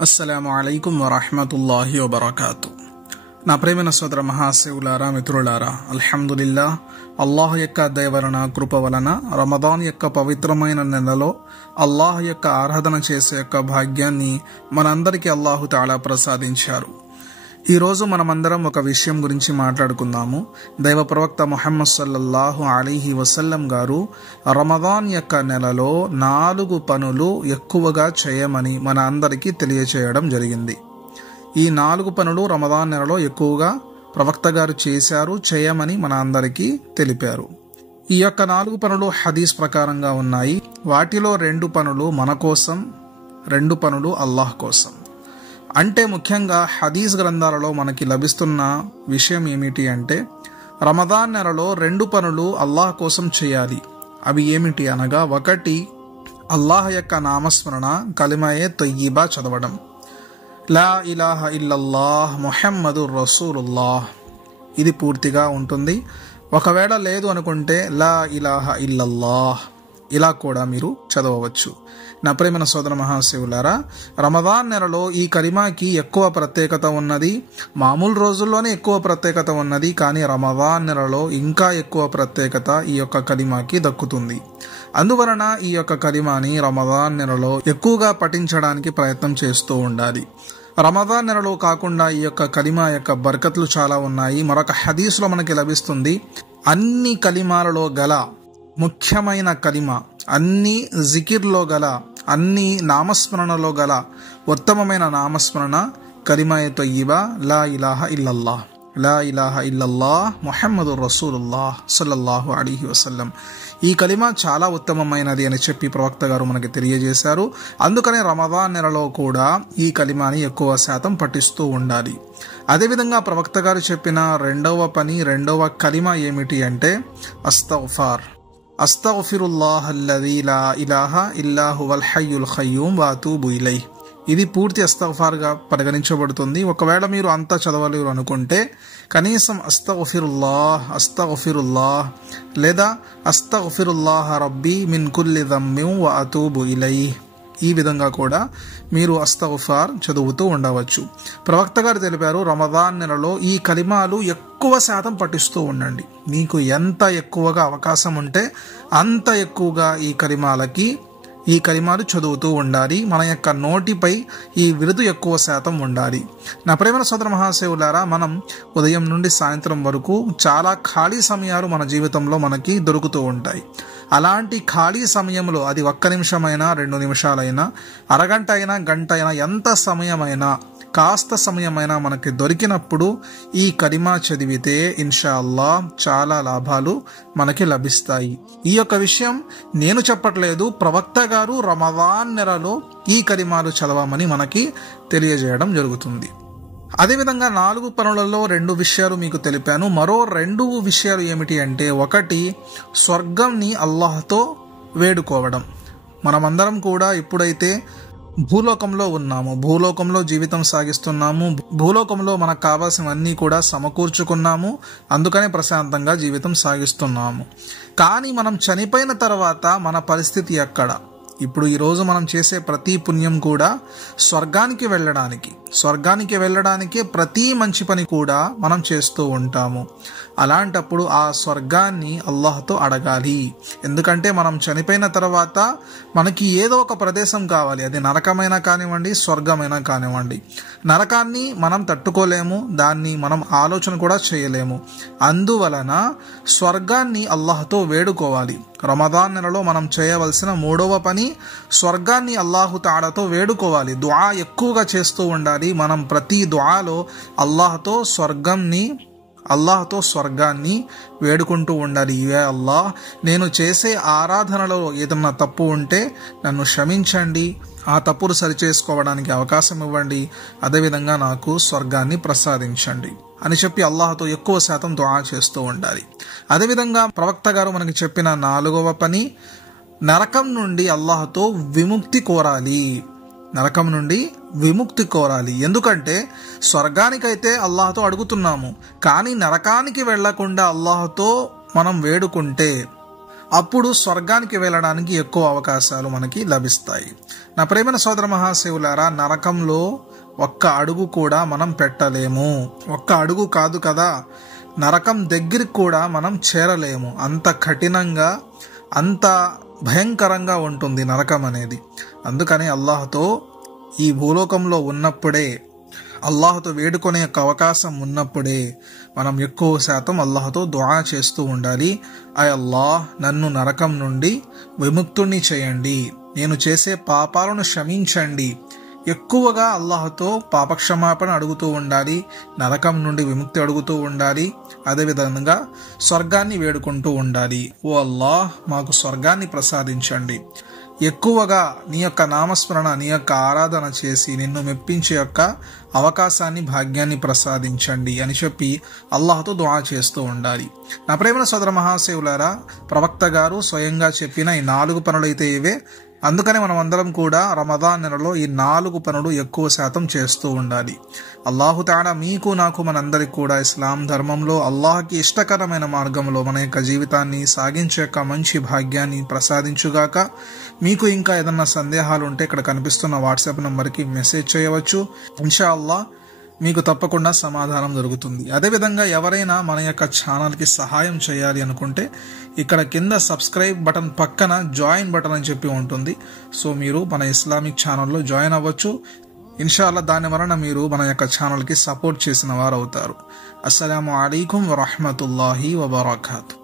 అస్సలాము అలైకుం వరహ్మతుల్లాహి వబరకాతు. నా ప్రేమైన సోదర మహాశివులారా, మిత్రులారా, అల్హమ్దులిల్లా, అల్లాహ్ యొక్క దయ వలన, కృప వలన రమదాన్ యొక్క పవిత్రమైన నెలలో అల్లాహ్ యొక్క ఆరాధన చేసే యొక్క భాగ్యాన్ని మనందరికీ అల్లాహు తాలా ప్రసాదించారు. ఈరోజు మనమందరం ఒక విషయం గురించి మాట్లాడుకుందాము. దైవ ప్రవక్త ముహమ్మద్ సల్లల్లాహు అలైహి వసల్లం గారు రమదాన్ యొక్క నెలలో 4 పనులు ఎక్కువగా చేయమని మన అందరికీ తెలియచేయడం జరిగింది. ఈ 4 పనులు రమదాన్ నెలలో ఎక్కువగా ప్రవక్త గారు చేశారు, చేయమని మన అందరికీ తెలిపారు. ఈ యొక్క 4 పనులు హదీస్ ప్రకారంగా ఉన్నాయి. వాటిలో 2 పనులు మన కోసం, 2 పనులు అల్లాహ్ కోసం. అంటే ముఖ్యంగా హదీస్ గ్రంథాలలో మనకి లభిస్తున్న విషయం ఏమిటి అంటే, రమదాన్ నెలలో 2 పనులు అల్లాహ్ కోసం చేయాలి. అవి ఏమిటి అనగా, 1 అల్లాహ్ యొక్క నామస్మరణ కలిమాయే తయ్యిబా చదవడం, లా ఇలాహ ఇల్లల్లాహ్ ముహమ్మదుర్ రసూలుల్లాహ్. ఇది పూర్తిగా ఉంటుంది. ఒకవేళ లేదు అనుకుంటే లా ఇలాహ ఇల్లల్లాహ్ ఇలా కూడా మీరు చదవవచ్చు. నా ప్రేమైన సోదర మహాశివులారా, రమదాన్ నెలలో ఈ కలిమాకి ఎక్కువ ప్రత్యేకత ఉన్నది. మామూలు రోజుల్లోనే ఎక్కువ ప్రత్యేకత ఉన్నది, కానీ రమదాన్ నెలలో ఇంకా ఎక్కువ ప్రత్యేకత ఈ యొక్క కలిమాకి దక్కుతుంది. అందువలన ఈ యొక్క కలిమాని రమదాన్ నెలలో ఎక్కువగా పఠించడానికి ప్రయత్నం చేస్తూ ఉండాలి. రమదాన్ నెలలో కాకుండా ఈ యొక్క కలిమా యొక్క బర్కత్లు చాలా ఉన్నాయి. మరొక హదీస్లో మనకి లభిస్తుంది, అన్ని కలిమాలలో గల ముఖ్యమైన కలిమా, అన్ని జికిర్లో గల, అన్ని నామస్మరణలో గల ఉత్తమమైన నామస్మరణ కలిమాయే తయ్యిబా లా ఇలాహ ఇల్లల్లాహ్, లా ఇలాహ ఇల్లల్లాహ్ ముహమ్మదుర్ రసూలుల్లాహ్ సల్లల్లాహు అలైహి వసల్లం. ఈ కలిమా చాలా ఉత్తమమైనది అని చెప్పి ప్రవక్త గారు మనకి తెలియజేశారు. అందుకనే రమదాన్ నెలలో కూడా ఈ కలిమాని ఎక్కువ శాతం పఠిస్తూ ఉండాలి. అదేవిధంగా ప్రవక్త గారు చెప్పిన రెండవ కలిమా ఏమిటి అంటే అస్తగ్ఫార్. అస్తగ్ఫిరుల్లాహ్ అల్లదీ లా ఇలాహ ఇల్లా హువల్ హయ్యుల్ ఖయ్యూమ్ వ అతూబు ఇలైహ్. ఇది పూర్తి అస్తగ్ఫార్గా పరిగణించబడుతుంది. ఒకవేళ మీరు అంతా చదవలేరు అనుకుంటే కనీసం అస్తగ్ఫిరుల్లాహ్ లేదా అస్తగ్ఫిరుల్లాహ రబ్బీ మిన్ కుల్లి దమ్మిన్ వ అతూబు ఇలైహ్, ఈ విధంగా కూడా మీరు అస్తగ్ఫార్ చదువుతూ ఉండవచ్చు. ప్రవక్త గారు తెలిపారు, రమదాన్ నెలలో ఈ కలిమాలు ఎక్కువ శాతం పఠిస్తూ ఉండండి. మీకు ఎంత ఎక్కువగా అవకాశం ఉంటే అంత ఎక్కువగా ఈ కలిమాలు చదువుతూ ఉండాలి. మన యొక్క నోటిపై ఈ విరుదు ఎక్కువ శాతం ఉండాలి. నా ప్రేమ సోదర మహాశివులారా, మనం ఉదయం నుండి సాయంత్రం వరకు చాలా ఖాళీ సమయాలు మన జీవితంలో మనకి దొరుకుతూ ఉంటాయి. అలాంటి ఖాళీ సమయంలో అది 1 నిమిషమైనా, 2 నిమిషాలైనా, అరగంట అయినా, గంట అయినా, ఎంత సమయమైనా, కాస్త సమయమైనా మనకి దొరికినప్పుడు ఈ కలిమా చదివితే ఇన్షా అల్లాహ్ చాలా లాభాలు మనకి లభిస్తాయి. ఈ యొక్క విషయం నేను చెప్పట్లేదు, ప్రవక్త గారు రమదాన్ నెలలో ఈ కలిమాలు చదవమని మనకి తెలియజేయడం జరుగుతుంది. అదేవిధంగా 4 పనులలో 2 విషయాలు మీకు తెలిపాను. మరో 2 విషయాలు ఏమిటి అంటే, 1 స్వర్గంని అల్లాహ్తో వేడుకోవడం. మనమందరం కూడా ఇప్పుడైతే భూలోకంలో ఉన్నాము, భూలోకంలో జీవితం సాగిస్తున్నాము, భూలోకంలో మనకు కావాల్సినవన్నీ కూడా సమకూర్చుకున్నాము, అందుకనే ప్రశాంతంగా జీవితం సాగిస్తున్నాము. కానీ మనం చనిపోయిన తర్వాత మన పరిస్థితి ఎక్కడ? ఇప్పుడు ఈరోజు మనం చేసే ప్రతి పుణ్యం కూడా స్వర్గానికి వెళ్ళడానికి ప్రతి మంచి పని కూడా మనం చేస్తూ ఉంటాము. అలాంటప్పుడు ఆ స్వర్గాన్ని అల్లాహ్తో అడగాలి. ఎందుకంటే మనం చనిపోయిన తర్వాత మనకి ఏదో ఒక ప్రదేశం కావాలి. అది నరకమైనా కానివ్వండి, స్వర్గమైనా కానివ్వండి. నరకాన్ని మనం తట్టుకోలేము, దాన్ని మనం ఆలోచన కూడా చేయలేము. అందువలన స్వర్గాన్ని అల్లాహ్తో వేడుకోవాలి. రమదాన్ నెలలో మనం చేయవలసిన 3వ పని స్వర్గాన్ని అల్లాహు తాలాతో వేడుకోవాలి. దుఆ ఎక్కువగా చేస్తూ ఉండాలి. మనం ప్రతి దుఆలో అల్లాహ్తో స్వర్గాన్ని వేడుకుంటూ ఉండాలి. ఏ అల్లాహ్, నేను చేసే ఆరాధనలో ఏదన్నా తప్పు ఉంటే నన్ను క్షమించండి, ఆ తప్పులు సరిచేసుకోవడానికి అవకాశం ఇవ్వండి, అదేవిధంగా నాకు స్వర్గాన్ని ప్రసాదించండి అని చెప్పి అల్లాహ్తో ఎక్కువ శాతం దుఆ చేస్తూ ఉండాలి. అదేవిధంగా ప్రవక్త గారు మనకి చెప్పిన 4వ పని నరకం నుండి అల్లాహ్తో విముక్తి కోరాలి. ఎందుకంటే స్వర్గానికైతే అల్లాహ్తో అడుగుతున్నాము, కానీ నరకానికి వెళ్లకుండా అల్లాహ్తో మనం వేడుకుంటే అప్పుడు స్వర్గానికి వెళ్ళడానికి ఎక్కువ అవకాశాలు మనకి లభిస్తాయి. నా ప్రేమైన సోదర మహాశివులారా, నరకంలో ఒక్క అడుగు కూడా మనం పెట్టలేము. ఒక్క అడుగు కాదు కదా, నరకం దగ్గరికి కూడా మనం చేరలేము. అంత కఠినంగా, అంత భయంకరంగా ఉంటుంది నరకం అనేది. అందుకని అల్లాహ్తో ఈ భూలోకంలో ఉన్నప్పుడే, అల్లాహ్తో వేడుకునే యొక్క అవకాశం ఉన్నప్పుడే మనం ఎక్కువ శాతం అల్లాహ్తో దుఆ చేస్తూ ఉండాలి. అయ్ అల్లాహ్, నన్ను నరకం నుండి విముక్తుణ్ణి చేయండి, నేను చేసే పాపాలను క్షమించండి. ఎక్కువగా అల్లాహ్తో పాపక్షమాపణ అడుగుతూ ఉండాలి, నరకం నుండి విముక్తి అడుగుతూ ఉండాలి. అదేవిధంగా స్వర్గాన్ని వేడుకుంటూ ఉండాలి. ఓ అల్లాహ్, మాకు స్వర్గాన్ని ప్రసాదించండి. ఎక్కువగా నీ యొక్క నామస్మరణ, నీ యొక్క ఆరాధన చేసి నిన్ను మెప్పించే యొక్క అవకాశాన్ని, భాగ్యాన్ని ప్రసాదించండి అని చెప్పి అల్లాహ్తో దుఆ చేస్తూ ఉండాలి. నా ప్రేమ సోదర మహాశివులారా, ప్రవక్త గారు స్వయంగా చెప్పిన ఈ 4 పనులైతే ఇవే. అందుకనే మనం అందరం కూడా రమదాన్ నెలలో ఈ 4 పనులు ఎక్కువ శాతం చేస్తూ ఉండాలి. అల్లాహు తఆలా మీకు, నాకు, మనందరికి కూడా ఇస్లాం ధర్మంలో అల్లాహ్కి ఇష్టకరమైన మార్గంలో మన యొక్క జీవితాన్ని సాగించే యొక్క మంచి భాగ్యాన్ని ప్రసాదించుగాక. మీకు ఇంకా ఏదన్నా సందేహాలు ఉంటే ఇక్కడ కనిపిస్తున్న వాట్సాప్ నంబర్కి మెసేజ్ చేయవచ్చు. ఇన్షా అల్లాహ్ మీకు తప్పకుండా సమాధానం దొరుకుతుంది. అదేవిధంగా ఎవరైనా మన యొక్క ఛానల్కి సహాయం చేయాలి అనుకుంటే ఇక్కడ కింద సబ్స్క్రైబ్ బటన్ పక్కన జాయిన్ బటన్ అని చెప్పి ఉంటుంది. సో మీరు మన ఇస్లామిక్ ఛానల్లో జాయిన్ అవ్వచ్చు. ఇన్షాల్లా దాని వలన మీరు మన యొక్క ఛానల్కి సపోర్ట్ చేసిన వారు అవుతారు. అస్సలాము అలైకుం వరహ్మతుల్లాహి వబరకాతుహు.